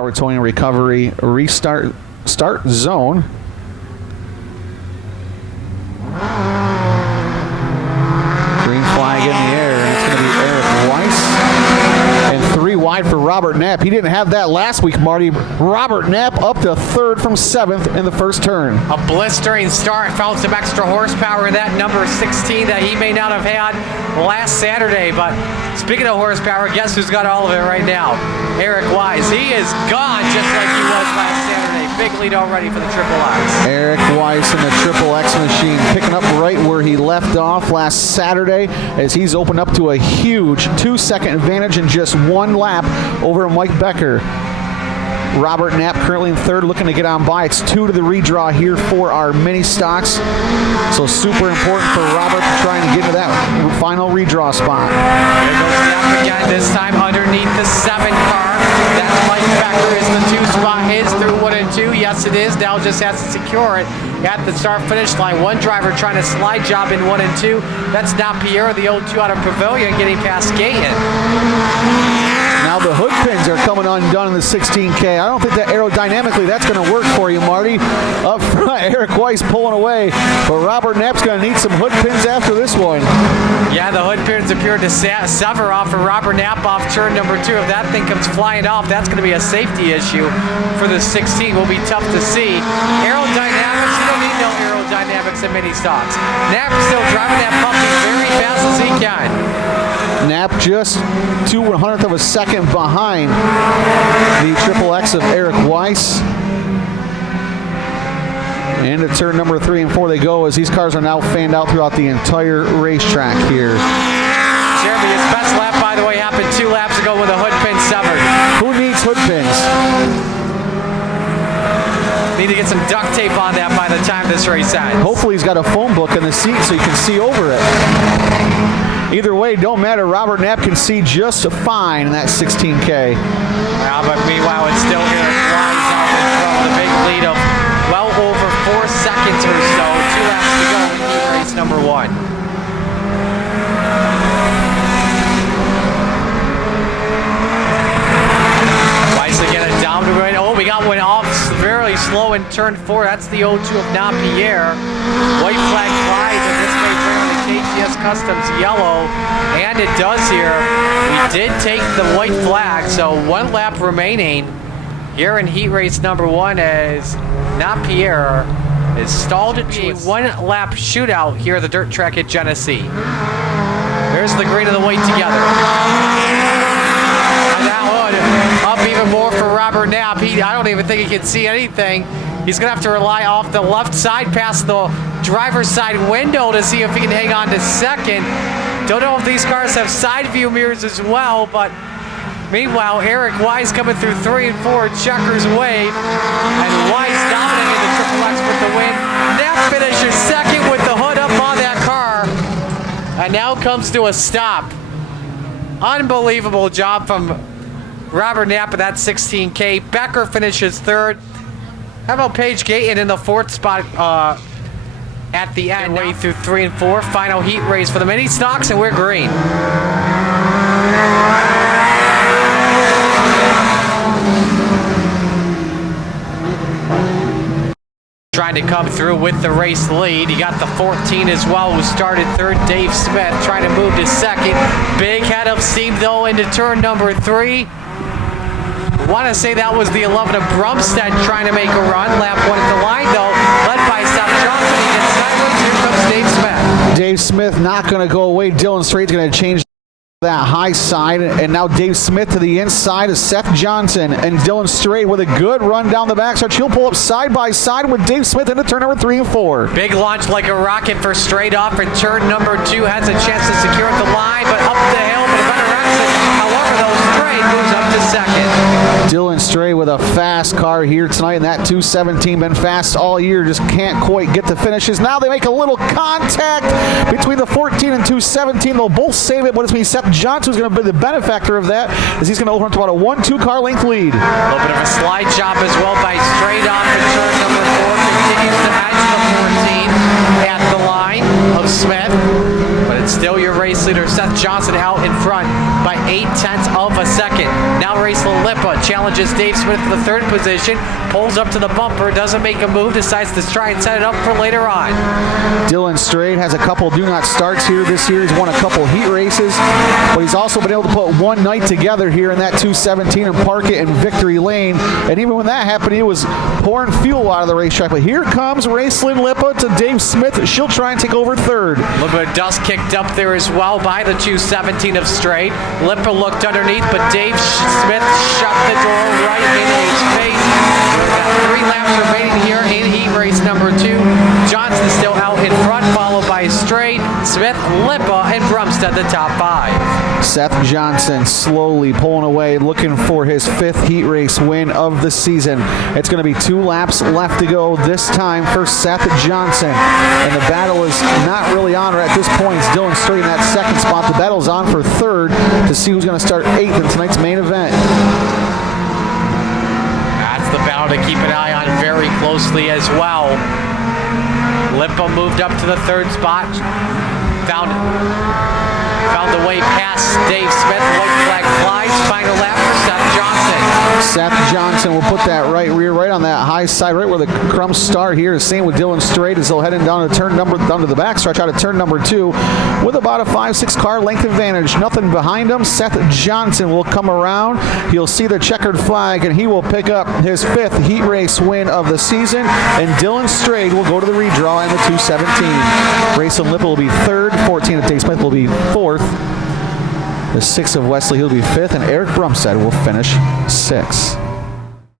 power towing and recovery restart start zone. Green flag in the air, and it's going to be Eric Weiss. And 3 wide for Robert Knapp. He didn't have that last week, Marty. Robert Knapp up to 3rd from 7th in the first turn. A blistering start, found some extra horsepower in that number 16 that he may not have had last Saturday. But speaking of horsepower, guess who's got all of it right now? Eric Weiss. He is gone just like he was last Saturday. Big lead already for the Triple X. Eric Weiss in the Triple X machine, picking up right where he left off last Saturday as he's opened up to a huge 2-second advantage in just 1 lap over Mike Becker. Robert Knapp currently in 3rd, looking to get on by. It's 2 to the redraw here for our mini stocks. So super important for Robert to try and get into that final redraw spot. There goes Knapp again, this time underneath the 7 car. That's Mike Becker. Is the 2 spot his through 1 and 2? Yes, it is. Now just has to secure it at the start-finish line. One driver trying to slide job in 1 and 2. That's not Pierre, the old 2 out of Pavilion, getting past Gaten. Now the hood pins are coming undone in the 16K. I don't think that aerodynamically that's going to work for you, Marty. Up front, Eric Weiss pulling away, but Robert Knapp's going to need some hood pins after this one. Yeah, the hood pins appear to sever off for Robert Knapp off turn number 2. If that thing comes flying off, that's going to be a safety issue for the 16. Will be tough to see. Aerodynamics, you don't need no aerodynamics in mini stocks. Knapp still driving that puppy very fast as he can. Knapp just 2/100th of a second behind the Triple X of Eric Weiss. And to turn number 3 and 4 they go as these cars are now fanned out throughout the entire racetrack here. Jeremy, his best lap, by the way, happened 2 laps ago with a hood pin severed. Who needs hood pins? Need to get some duct tape on that by the time this race ends. Hopefully he's got a phone book in the seat so you can see over it. Either way, don't matter. Robert Knapp can see just fine in that 16K. Yeah, but meanwhile, it's still Eric Weiss out in front with a big lead of well over 4 seconds or so. 2 laps to go in heat race number 1. Weiss again a down to right. Oh, we got one off very slow in turn 4. That's the 0-2 of Napier. White flag flies, and this may turn on the KTS Customs yellow, and it does here. We did take the white flag, so 1 lap remaining here in heat race number 1 as Napier is stalled to be a 1 lap shootout here at the dirt track at Genesee. There's the green and the white together. And that one up even more for Robert Knapp. I don't even think he can see anything. He's going to have to rely off the left side past the driver's side window to see if he can hang on to 2nd. Don't know if these cars have side view mirrors as well, but meanwhile, Eric Weiss coming through 3 and 4, checkers wave, and Weiss dominating the Triple X with the win. Knapp finishes 2nd with the hood up on that car, and now comes to a stop. Unbelievable job from Robert Knapp at that 16K. Becker finishes 3rd. How about Paige Gaten in the 4th spot at the end, way through 3 and 4. Final heat race for the mini stocks, and we're green. Trying to come through with the race lead. You got the 14 as well, who started 3rd, Dave Smith, trying to move to 2nd. Big head of steam, though, into turn number 3. Want to say that was the 11 of Brumstead trying to make a run. Lap 1 at the line, though, led by Seth Johnson. Against sideways, here comes Dave Smith. Dave Smith not going to go away. Dylan Straight's going to change that high side, and now Dave Smith to the inside of Seth Johnson, and Dylan Strait with a good run down the backstretch. He'll pull up side by side with Dave Smith into turn number 3 and 4. Big launch like a rocket for Strait off in turn number 2. Has a chance to secure at the line, but up the hill, but a better exit. However, though, Strait moves up to 2nd. Dylan Strait with a fast car here tonight, and that 217 been fast all year, just can't quite get the finishes. Now they make a little contact between the 14 and 217. They'll both save it, but it's going to be Seth Johnson who's going to be the benefactor of that, as he's going to open up to about a 1-2 car length lead. A little bit of a slide job as well by Strait off in turn number 4. Continues to edge the 14 at the line of Smith, but it's Still your race leader, Seth Johnson, out in front by 0.8 of a second. Now Race Lippa challenges Dave Smith for the third position, pulls up to the bumper, doesn't make a move, decides to try and set it up for later on. Dylan Straight has a couple do not starts here this year. He's won a couple heat races, but he's also been able to put one night together here in that 217 and park it in victory lane. And even when that happened, he was pouring fuel out of the racetrack. But here comes Raceland Lippa to Dave Smith. She'll try and take over third. A little bit of dust kicked up there as well by the 217 of Straight. Lippa looked underneath, but Dave Smith shut the door right in his face. We've got 3 laps remaining here in heat race number 2. Johnson still out in front, followed by Straight, Smith, Lippa, and Brumstead the top 5. Seth Johnson slowly pulling away, looking for his 5th heat race win of the season. It's going to be 2 laps left to go this time for Seth Johnson. And the battle is not really on at this point. It's Dylan Straight in that second spot. The battle's on for third to see who's going to start 8th in tonight's main event. That's the battle to keep an eye on very closely as well. Lippa moved up to the 3rd spot. Found the way past Dave Smith. White flag flies. Final lap for Seth Johnson. Seth Johnson will put that right rear right on that high side, right where the crumbs start here. Same with Dylan Straight as they'll heading down to down to the backstretch out of turn number 2 with about a 5-6 car length advantage. Nothing behind him. Seth Johnson will come around. He'll see the checkered flag and he will pick up his 5th heat race win of the season. And Dylan Straight will go to the redraw in the 217. Grayson Lippa will be 3rd. 14 of Dave Smith will be 4th. The 6 of Wesley, he'll be 5th, and Eric Brumstead will finish 6th.